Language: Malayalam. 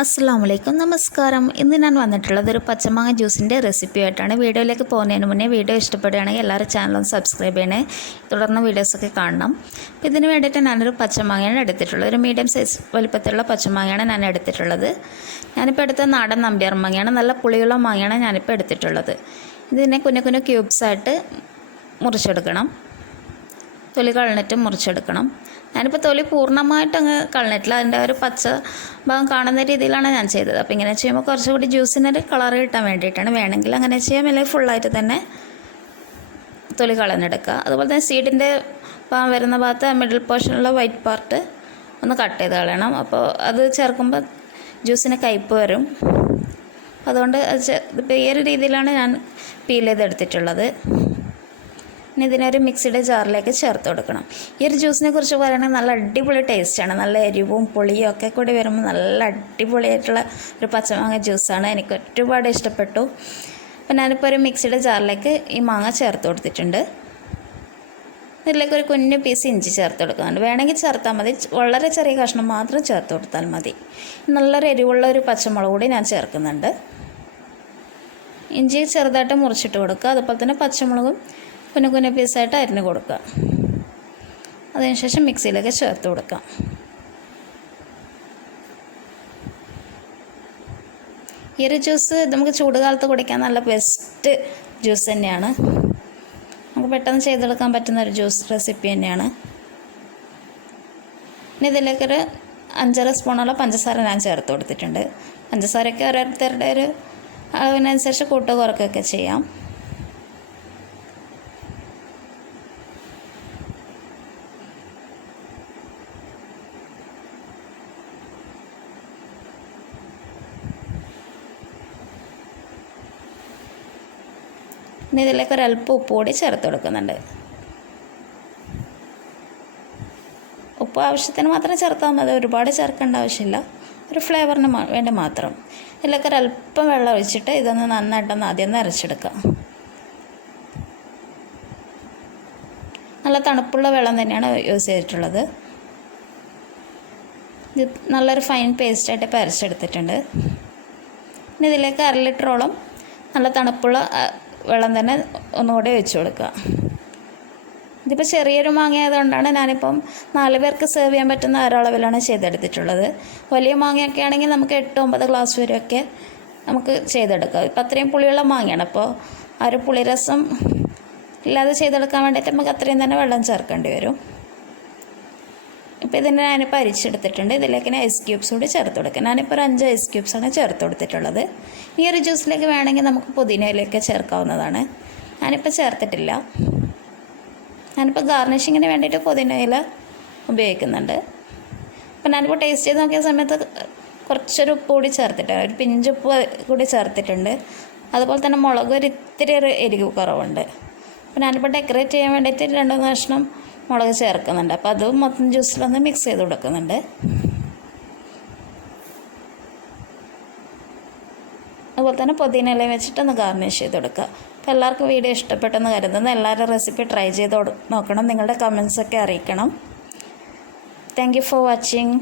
അസ്സലാമു നമസ്കാരം. ഇന്ന് ഞാൻ വന്നിട്ടുള്ളത് ഒരു പച്ചമാങ്ങ ജ്യൂസിൻ്റെ റെസിപ്പി ആയിട്ടാണ്. വീഡിയോയിലേക്ക് പോകുന്നതിന് മുന്നേ വീഡിയോ ഇഷ്ടപ്പെടുകയാണെങ്കിൽ എല്ലാവരും ചാനലും സബ്സ്ക്രൈബ് ചെയ്യണേ, തുടർന്ന് വീഡിയോസൊക്കെ കാണണം. അപ്പോൾ ഇതിന് വേണ്ടിയിട്ട് ഞാനൊരു പച്ചമാങ്ങയാണ് എടുത്തിട്ടുള്ളത്. ഒരു മീഡിയം സൈസ് വലിപ്പത്തിലുള്ള പച്ചമാങ്ങയാണ് ഞാൻ എടുത്തിട്ടുള്ളത്. ഞാനിപ്പോൾ എടുത്ത നാടൻ നമ്പ്യാർ മാങ്ങയാണ്. നല്ല പുളിയുള്ള മാങ്ങയാണ് ഞാനിപ്പോൾ എടുത്തിട്ടുള്ളത്. ഇതിനെ കുഞ്ഞു കുഞ്ഞു ക്യൂബ്സായിട്ട് മുറിച്ചെടുക്കണം. തൊലി കളഞ്ഞിട്ട് മുറിച്ചെടുക്കണം. ഞാനിപ്പോൾ തൊലി പൂർണ്ണമായിട്ട് അങ്ങ് കളഞ്ഞിട്ടില്ല, അതിൻ്റെ ഒരു പച്ച ഭാഗം കാണുന്ന രീതിയിലാണ് ഞാൻ ചെയ്തത്. അപ്പോൾ ഇങ്ങനെ ചെയ്യുമ്പോൾ കുറച്ചുകൂടി ജ്യൂസിനൊരു കളർ കിട്ടാൻ വേണ്ടിയിട്ടാണ്. വേണമെങ്കിൽ അങ്ങനെ ചെയ്യാം, അല്ലെങ്കിൽ ഫുള്ളായിട്ട് തന്നെ തൊലി കളഞ്ഞെടുക്കുക. അതുപോലെ തന്നെ സീഡിൻ്റെ വരുന്ന ഭാഗത്ത് മിഡിൽ പോർഷനുള്ള വൈറ്റ് പാർട്ട് ഒന്ന് കട്ട് ചെയ്ത് കളയണം. അപ്പോൾ അത് ചേർക്കുമ്പോൾ ജ്യൂസിന് കയ്പ്പ് വരും. അതുകൊണ്ട് ഇപ്പോൾ ഈ ഒരു രീതിയിലാണ് ഞാൻ പീൽ ചെയ്തെടുത്തിട്ടുള്ളത്. ഇനി ഇതിനൊരു മിക്സിയുടെ ജാറിലേക്ക് ചേർത്ത് കൊടുക്കണം. ഈ ഒരു ജ്യൂസിനെ കുറിച്ച് പറയുകയാണെങ്കിൽ നല്ല അടിപൊളി ടേസ്റ്റാണ്. നല്ല എരിവും പുളിയും ഒക്കെ കൂടി വരുമ്പോൾ നല്ല അടിപൊളിയായിട്ടുള്ള ഒരു പച്ചമാങ്ങ ജ്യൂസാണ്. എനിക്ക് ഒരുപാട് ഇഷ്ടപ്പെട്ടു. അപ്പോൾ ഞാനിപ്പോൾ ഒരു മിക്സിയുടെ ജാറിലേക്ക് ഈ മാങ്ങ ചേർത്ത് കൊടുത്തിട്ടുണ്ട്. ഇതിലേക്ക് ഒരു കുഞ്ഞു പീസ് ഇഞ്ചി ചേർത്ത് കൊടുക്കുന്നുണ്ട്. വേണമെങ്കിൽ ചേർത്താൽ മതി, വളരെ ചെറിയ കഷ്ണം മാത്രം ചേർത്ത് കൊടുത്താൽ മതി. നല്ലൊരു എരിവുള്ള ഒരു പച്ചമുളക് കൂടി ഞാൻ ചേർക്കുന്നുണ്ട്. ഇഞ്ചി ചെറുതായിട്ട് മുറിച്ചിട്ട് കൊടുക്കുക. അതുപോലെ തന്നെ പച്ചമുളകും കുഞ്ഞു കുഞ്ഞു പീസായിട്ട് അരിഞ്ഞ് കൊടുക്കുക. അതിനുശേഷം മിക്സിയിലേക്ക് ചേർത്ത് കൊടുക്കാം. ഈ ഒരു ജ്യൂസ് നമുക്ക് ചൂടുകാലത്ത് കുടിക്കാൻ നല്ല ബെസ്റ്റ് ജ്യൂസ് തന്നെയാണ്. നമുക്ക് പെട്ടെന്ന് ചെയ്തെടുക്കാൻ പറ്റുന്ന ഒരു ജ്യൂസ് റെസിപ്പി തന്നെയാണ്. ഇനി ഇതിലേക്കൊരു 5.5 സ്പൂണോളം പഞ്ചസാര ഞാൻ ചേർത്ത് കൊടുത്തിട്ടുണ്ട്. പഞ്ചസാരയൊക്കെ ഓരോരുത്തരുടെ ഒരു അളവിനനുസരിച്ച് കൂട്ടുക കുറയ്ക്കുകയൊക്കെ ചെയ്യാം. ഇനി ഇതിലേക്ക് ഒരല്പം ഉപ്പ് കൂടി ചേർത്ത് കൊടുക്കുന്നുണ്ട്. ഉപ്പ് ആവശ്യത്തിന് മാത്രം ചേർത്താൽ മതി, ഒരുപാട് ചേർക്കേണ്ട ആവശ്യമില്ല. ഒരു ഫ്ലേവറിന് വേണ്ടി മാത്രം. ഇതിലേക്ക് ഒരല്പം വെള്ളം ഒഴിച്ചിട്ട് ഇതൊന്ന് നന്നായിട്ടൊന്ന് ആദ്യം ഒന്ന് അരച്ചെടുക്കാം. നല്ല തണുപ്പുള്ള വെള്ളം തന്നെയാണ് യൂസ് ചെയ്തിട്ടുള്ളത്. ഇത് നല്ലൊരു ഫൈൻ പേസ്റ്റായിട്ട് ഇപ്പോൾ അരച്ചെടുത്തിട്ടുണ്ട്. ഇനി ഇതിലേക്ക് 1/2 ലിറ്ററോളം നല്ല തണുപ്പുള്ള വെള്ളം തന്നെ ഒന്നുകൂടി ഒഴിച്ചു കൊടുക്കുക. ഇതിപ്പോൾ ചെറിയൊരു മാങ്ങ ആയതുകൊണ്ടാണ് ഞാനിപ്പം 4 പേർക്ക് സെർവ് ചെയ്യാൻ പറ്റുന്ന ഒരളവിലാണ് ചെയ്തെടുത്തിട്ടുള്ളത്. വലിയ മാങ്ങയൊക്കെ ആണെങ്കിൽ നമുക്ക് 8-9 ഗ്ലാസ് വരെയൊക്കെ നമുക്ക് ചെയ്തെടുക്കാം. ഇപ്പം അത്രയും പുളിയുള്ള മാങ്ങയാണ്. അപ്പോൾ ആ ഒരു പുളിരസം ഇല്ലാതെ ചെയ്തെടുക്കാൻ വേണ്ടിയിട്ട് നമുക്ക് അത്രയും തന്നെ വെള്ളം ചേർക്കേണ്ടി വരും. ഇപ്പോൾ ഇതിനെ ഞാനിപ്പോൾ അരിച്ചെടുത്തിട്ടുണ്ട്. ഇതിലേക്ക് ഐസ് ക്യൂബ്സ് കൂടി ചേർത്ത് കൊടുക്കുക. ഞാനിപ്പോൾ ഒരു 5 ഐസ് ക്യൂബ്സാണ് ചേർത്ത് കൊടുത്തിട്ടുള്ളത്. ഈ ഒരു ജ്യൂസിലേക്ക് വേണമെങ്കിൽ നമുക്ക് പുതിനയിലൊക്കെ ചേർക്കാവുന്നതാണ്. ഞാനിപ്പോൾ ചേർത്തിട്ടില്ല. ഞാനിപ്പോൾ ഗാർണിഷിങ്ങിന് വേണ്ടിയിട്ട് പുതിനയില ഉപയോഗിക്കുന്നുണ്ട്. അപ്പോൾ ഞാനിപ്പോൾ ടേസ്റ്റ് ചെയ്ത് നോക്കിയ സമയത്ത് കുറച്ചൊരു ഉപ്പ് കൂടി ചേർത്തിട്ടുണ്ട്, ഒരു പിഞ്ചുപ്പ് കൂടി ചേർത്തിട്ടുണ്ട്. അതുപോലെ തന്നെ മുളക് ഇത്തിരി എരിവ് കുറവുണ്ട്. അപ്പോൾ ഞാനിപ്പോൾ ഡെക്കറേറ്റ് ചെയ്യാൻ വേണ്ടിയിട്ട് 2 കഷ്ണം മുളക് ചേർക്കുന്നുണ്ട്. അപ്പോൾ അതും മൊത്തം ജ്യൂസിലൊന്ന് മിക്സ് ചെയ്ത് കൊടുക്കുന്നുണ്ട്. അതുപോലെ തന്നെ പുതിനയില വെച്ചിട്ടൊന്ന് ഗാർണിഷ് ചെയ്ത് കൊടുക്കുക. അപ്പോൾ എല്ലാവർക്കും വീഡിയോ ഇഷ്ടപ്പെട്ടെന്ന് കരുതുന്നു. എല്ലാവരും റെസിപ്പി ട്രൈ ചെയ്ത് നോക്കണം. നിങ്ങളുടെ കമൻസൊക്കെ അറിയിക്കണം. Thank you for watching.